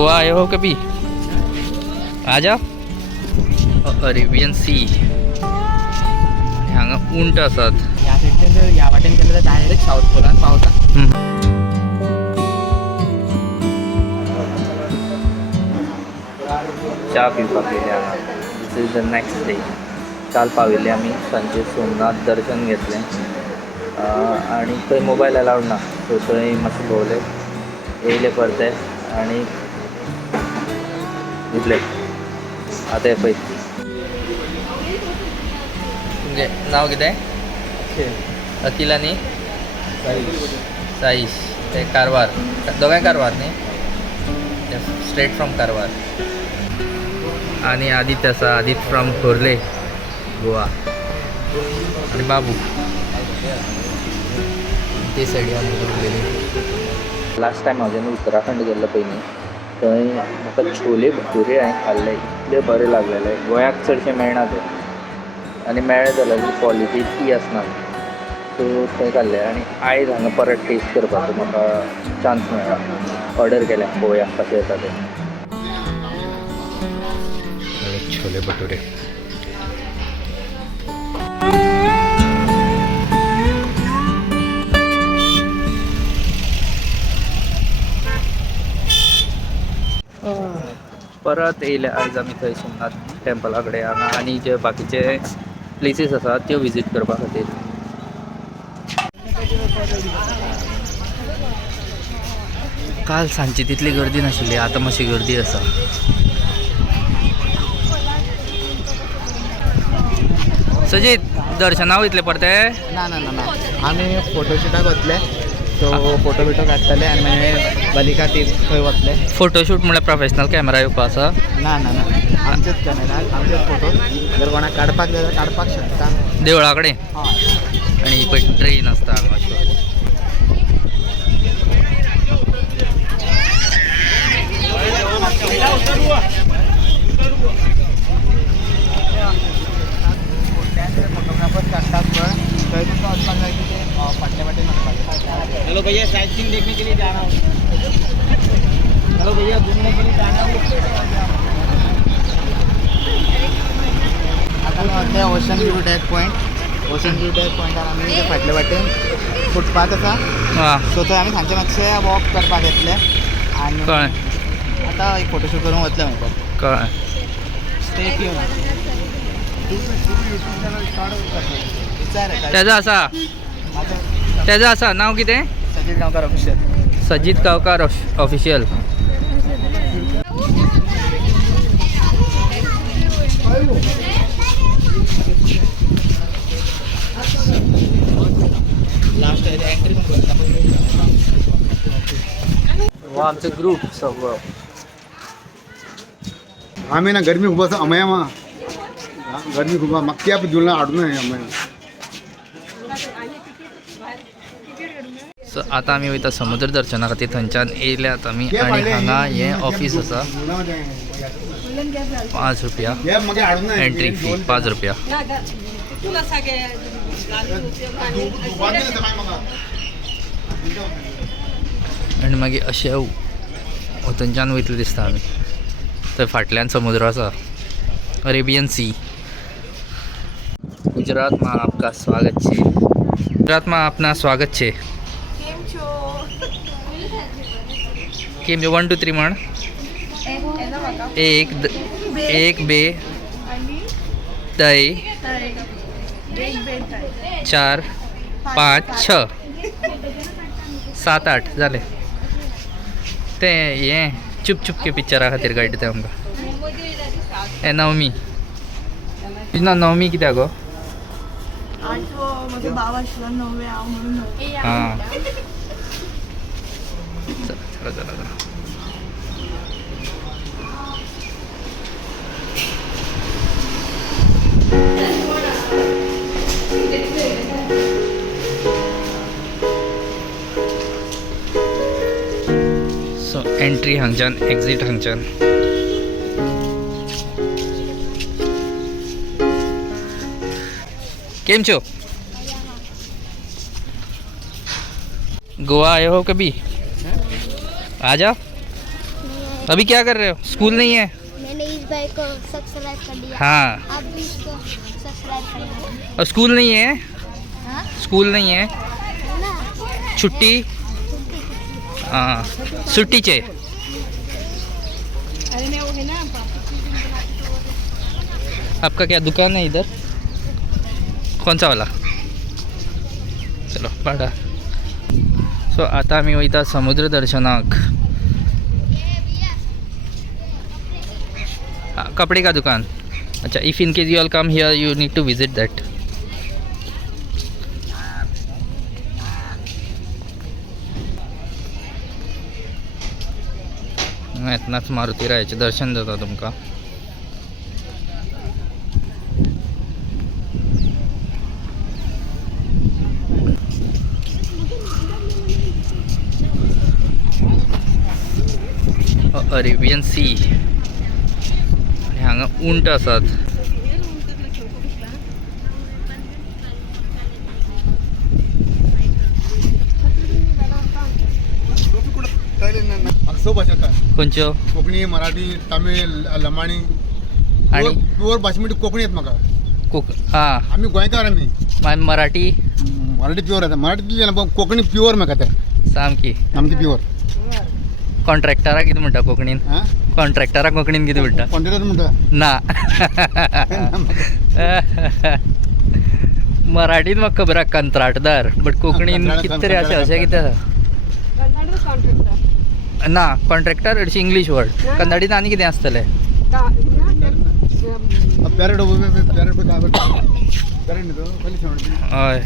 गोवा आए हो कभी? आ जाओ. Arabian Sea. हांगा उंट आसात. या साईडच्यान जर या वाटेन गेलं तर डायरेक्ट साऊथ पोलान पावता. च्या पिवपाक गेले हांगा. दिस इज द नेक्स्ट डे. काल पाविल्ले आमी सांजे सोमनाथ दर्शन घेतलें आणि थंय मोबायल अलावड ना, सो थंय मातशें भोंवले, येयले परते आनी इतले. आतां हे पळय. तुमगे नांव कितें? अखिल आनी साईश. ते कारवार, दोगांय कारवार न्ही, स्ट्रेट फ्रॉम कारवार. आणि आदित्य आसा, आदित्य फ्रॉम खोर्ले गोवा. आणि बाबू ते सायडीन आमी उरलेली. लास्ट टायम हांव जेन्ना उत्तराखंड गेल्लो पयलीं थंय म्हाका छोले भटुरे हांवें खाल्ले, इतले बरे लागलेले. गोंयाक चडशे मेळना ते, आनी मेळ्ळे जाल्यार क्वॉलिटी इतकी आसना, सो थंय खाल्ले. आनी आयज हांगा परत टेस्ट करपाचो म्हाका चान्स मेळ्ळा. ऑर्डर केलें, पळोवया कशें येता तें. छोले भटुरे. परत येयले आयज आमी थंय सोमनाथ टेम्पला कडेन. हांगा आनी जे बाकीचे प्लेसीस आसा त्यो विजीट करपा खातीर. काल सांजची तितली गर्दी नाशिल्ली, आतां मातशी गर्दी आसा. सजीत दर्शना वयतले परते? ना ना ना ना आमी फोटोशूटाक वतले, सो फोटो बिटो काडटले आनी मागीर बलिका तीर्थ थंय वतले. फोटोशूट म्हळ्यार प्रोफेशनल कॅमेरा येवपा आसा? ना ना ना आमचेच कॅमेरा, आमचेच फोटो. जर कोणाक काडपाक जाय जाल्यार काडपाक शकता देवळा कडेन. हय. आणि पळय ट्रेन आसता हांगा अश्यो. फोटोग्राफर काडटात पळय, थंय तुमकां वचपाक जाय की ते फाटल्या वाटेन वचपाक जाय. हेलो भैया, साइट सीइंग देखने के लिए जाना हो. हेलो भैया, घूमने के लिए जाना हो. आता वतले ocean view deck point. Ocean view deck पॉयंटार आमी ते फाटल्या वाटेन फुटपाथ आसा, सो थंय आमी सांजचे मातशे वॉक करपाक येतले. आनी कळ्ळें. आतां एक फोटोशूट करून वतले म्हणटा. कळ्ळें. Stay tune. तेजो आसा, तेजो आसा. नांव कितें? सजीत गांवकार ऑफिशियल. सजीत गांवकार ऑफिशियल. वो आमचो ग्रुप सगळो. आम्ही ना गर्मी खूप असं अमया मा गर्मी खूप मागची आपली जुलना आडून आहे अमया. सो आतां आमी वयता समुद्र दर्शना खातीर. थंयच्यान येयल्यात आमी आनी हांगा हें ऑफिस आसा. 5 रुपया एंट्री फी. 5 रुपया. आनी मागीर अशें थंयच्यान वयतले दिसता आमी. थंय फाटल्यान समुद्र आसा, अरेबियन सी. गुजरात में आपका स्वागत है. गुजरात में अपना स्वागत है. केम 1 2 3 म्हण. 1 2 3 4 5 6 7 8 जाले. ते हे चुप चुप के पिक्चरा खातीर काडटा आमकां. हे नवमी. तुझं नवमी कित्याक गो? माझा भाव आशिल्लो नववे हांव म्हणून. हां. चला चला चला. सो एंट्री हांगच्यान, एक्झिट हांगच्यान. केम छो? गोवा आए हो कभी? आ जाओ. अभी क्या कर रहे हो? स्कूल नहीं है? मैंने इस भाई को सब्सक्राइब कर दिया। हाँ। आप भी इसको सब्सक्राइब कर लो। और स्कूल नहीं है? हाँ? स्कूल नहीं है? ना छुट्टी? हाँ सुट्टीचे. अरे मैं वो है ना आपका क्या दुकान है इधर? कौन सा वाला? चलो पाडा. सो आता आम्ही वयता समुद्र दर्शनाक. कपडे का दुकान. अच्छा, if in case you all come here you need to visit that. येतनाच मारुतीरायाचे दर्शन जाता तुमका. Arabian Sea. आणि हांगा उंट आसात. सो भाषा येतात. कोणच्यो? कोकणी, मराठी, तमिळ, लमाणी आणि प्युअर भाषेमध्ये कोकणी आहेत म्हाका. हां आम्ही गोंयकार आम्ही. मराठी मराठी प्युअर येता. मराठीतली ना कोकणी प्युअर म्हाका ते सामकी. आमची प्युअर. कॉन्ट्रॅक्टरा कितें म्हणटा कोंकणीन? हां कॉन्ट्रॅक्टरा कोंकणीन कितें म्हणटा? कॉन्ट्रॅक्टर म्हणटा ना. मराठीन म्हाका खबर आहा कंत्राटदार, बट कोंकणीन कितें तरी अशें कितें आसा. कन्नड कॉन्ट्रॅक्टर ना कॉन्ट्रॅक्टर हरशी इंग्लीश वर्ड. कन्नडीन आनी कितें आसतलें? पॅरेट पॅरेट पॅरेट न्ही तो पयलीं शेवणची हय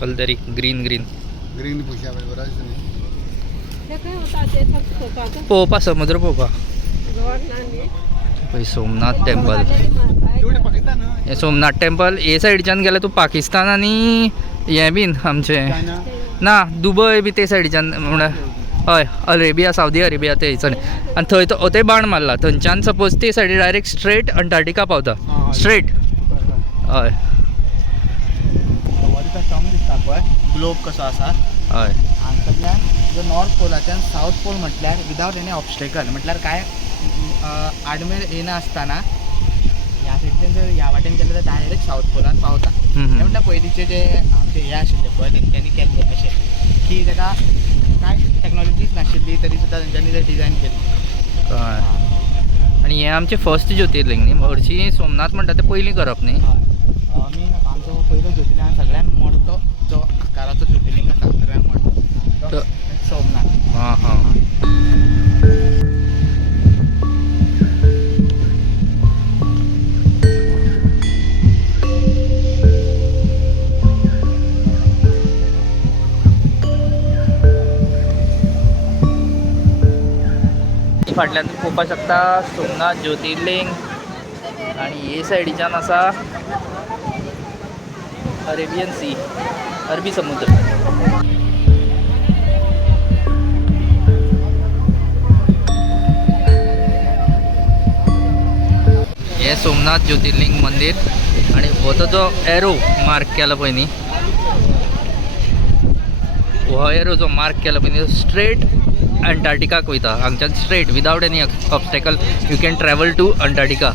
कलदरी ग्रीन ग्रीन ग्रीन पुशा बरोबर न्ही. हे काय होता ते फक्त होता पळोवपा समुद्र पळोवपा. गव्हर्नमेंट पळय सोमनाथ टेम्पल. तेवढे पाकिस्तान हे सोमनाथ टेम्पल हे सायडीच्यान गेल्यार तूं पाकिस्तान आनी हें बीन आमचें चायना ना दुबय बी ते सायडीच्यान म्हळ्यार हय अरेबिया सावदी अरेबिया ते थंयच्यान. आनी थंय तो ते बाण मारला थंयच्यान सपोज ते सायडी डायरेक्ट स्ट्रेट अंटार्टिका पावता. स्ट्रेट. हय टर्म दिसता पळय ग्लोब कसो आसा. हय हांगासरल्यान जो नॉर्थ पोलाच्यान सावथ पोल म्हटल्यार विदावट एनी ऑब्स्टेकल म्हटल्यार काय आडमेळ येना आसतना ह्या सायडीच्यान जर ह्या वाटेन गेले तर डायरेक्ट सावथ पोलान पावता. हे म्हटल्यार पयलींचे जे आमचे हे आशिल्ले पळय तेंच्यांनी केल्ले अशें की ताका काय टेक्नॉलॉजीच नाशिल्ली तरी सुद्दां तेंच्यांनी ते डिजायन केल्ली. कळ्ळें. आनी हे आमचें फर्स्ट ज्योतिर्लिंग न्ही. हरशीं सोमनाथ म्हणटा ते पयलीं करप न्ही. आमी आमचो पयलो ज्योतिर्लिंग सगळ्यान मोठो जो आकाराचो ज्योतिर्लिंग आसा सगळ्यान मोठो तो सोमनाथ. हां हां फाटल्यान तुम्ही पळोवपाक शकता सोमनाथ ज्योतिर्लिंग. आणि हे सायडीच्यान आसा अरेबियन सी अरबी समुद्र. हे सोमनाथ ज्योतिर्लिंग मंदिर. आणि हो तो जो एरो मार्क केला पळय न्ही हो एरो जो मार्क केला पळय न्ही स्ट्रेट अंटार्टिकाक वयता. हांगच्यान straight without any obstacle you can travel to Antarctica.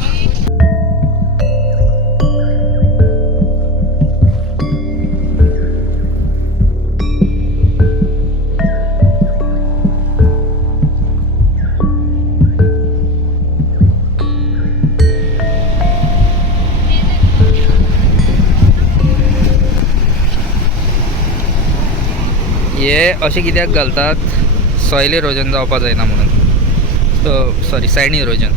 हे अशें कित्याक घालतात सॉयल इरोजन जावपा जायना म्हणून. सॉरी सॅन्ड इरोजन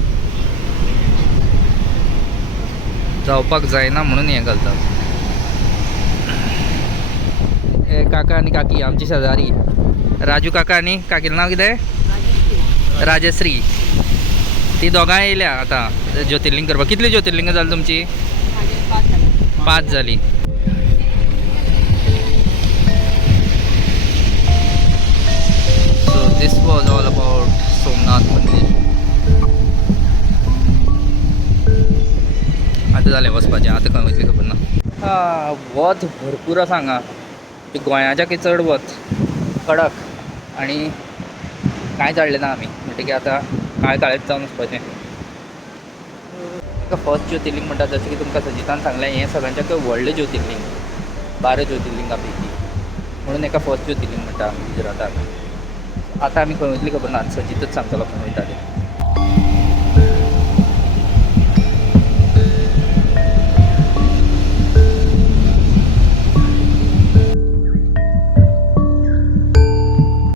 जावपाक जायना म्हणून हें घालतात. हे काका आनी काकी आमची शेजारी राजू काका आनी काकीलें नांव कितें? राजश्री. ती दोगांय येयल्या आतां ज्योतिर्लिंग करपाक. कितली ज्योतिर्लिंगां जाली तुमची? 5 जाली. This was all about Somnath मंदिर. आता जालें वचपाचें. आतां खंय वयतलें खबर ना. वत भरपूर आसा हांगा. गोंयाच्या की चड वत कडक. आणि कांय जाणलें ना आमी म्हणटकीर आतां काळेत जावन वचपाचें. फर्स्ट ज्योतिर्लिंग म्हणटा जशें की तुमकां सजितान सांगलें हें सगळ्यांच्याकय व्हडलें ज्योतिर्लिंग 12 ज्योतिर्लिंगा पैकी म्हणून एका फर्स्ट ज्योतिर्लिंग म्हणटा गुजराताक. आतां आमी खंय वयतलीं खबर ना, सजितच सांगतलो खंय वयता तें.